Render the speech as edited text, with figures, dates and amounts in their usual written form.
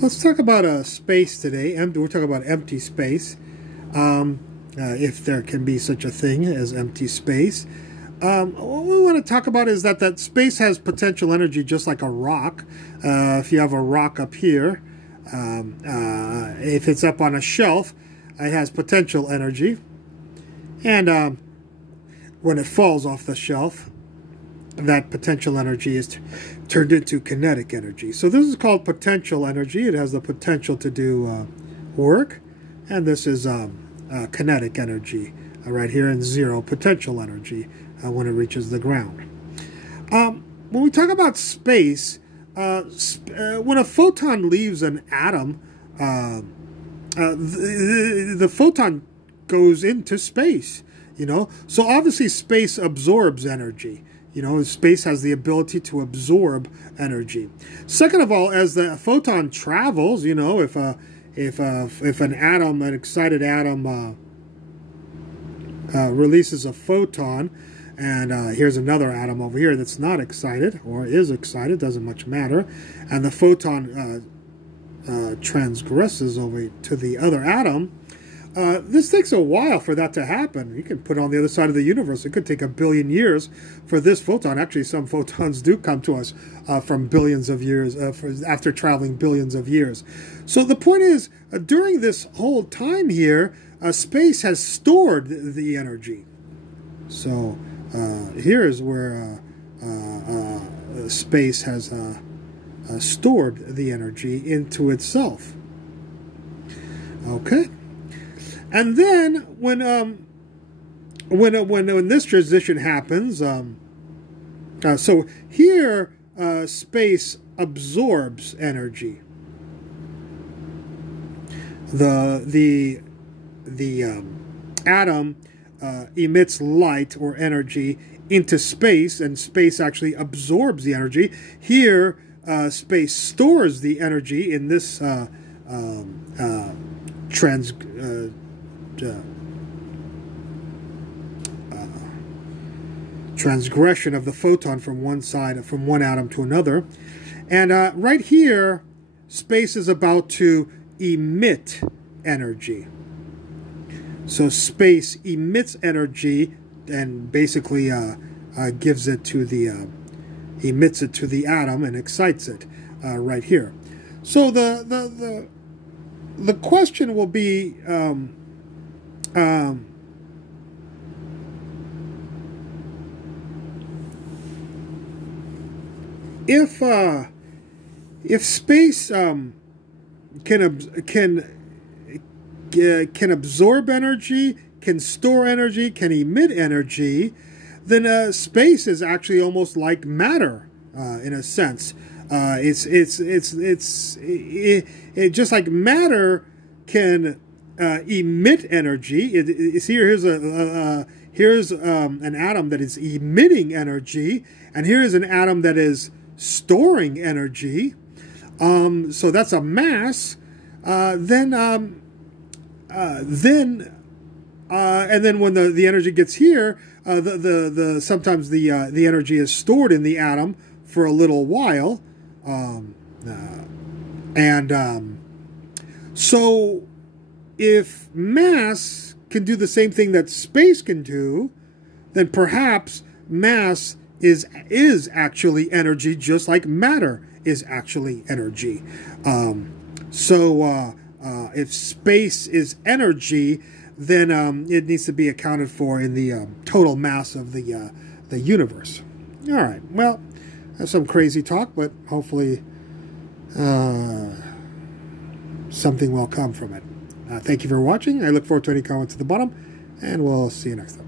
Let's talk about space today. We're talking about empty space, if there can be such a thing as empty space. What we want to talk about is that space has potential energy just like a rock. If you have a rock up here, if it's up on a shelf, it has potential energy. And when it falls off the shelf, that potential energy is turned into kinetic energy. So this is called potential energy. It has the potential to do work. And this is kinetic energy right here, in zero potential energy when it reaches the ground. When we talk about space, when a photon leaves an atom, the photon goes into space, you know. So obviously space absorbs energy. You know, space has the ability to absorb energy. Second of all, as the photon travels, you know, if an atom, an excited atom, releases a photon, and here's another atom over here that's not excited or is excited, doesn't much matter, and the photon transgresses over to the other atom. This takes a while for that to happen. You can put it on the other side of the universe. It could take 1 billion years for this photon. Actually, some photons do come to us from billions of years, after traveling billions of years. So the point is, during this whole time here, space has stored the energy. So here is where space has stored the energy into itself. Okay. And then when this transition happens, so here space absorbs energy. The atom emits light or energy into space, and space actually absorbs the energy. Here, space stores the energy in this transgression of the photon from one atom to another. And right here, space is about to emit energy. So space emits energy and basically gives it to the emits it to the atom and excites it right here. So the question will be, if space can absorb energy, can store energy, can emit energy, then space is actually almost like matter in a sense. It just like matter can emit energy. Here's an atom that is emitting energy, and here is an atom that is storing energy. So that's a mass. And then when the energy gets here, sometimes the energy is stored in the atom for a little while. So if mass can do the same thing that space can do, then perhaps mass is actually energy, just like matter is actually energy. If space is energy, then it needs to be accounted for in the total mass of the universe. All right, well, that's some crazy talk, but hopefully something will come from it. Thank you for watching. I look forward to any comments at the bottom, and we'll see you next time.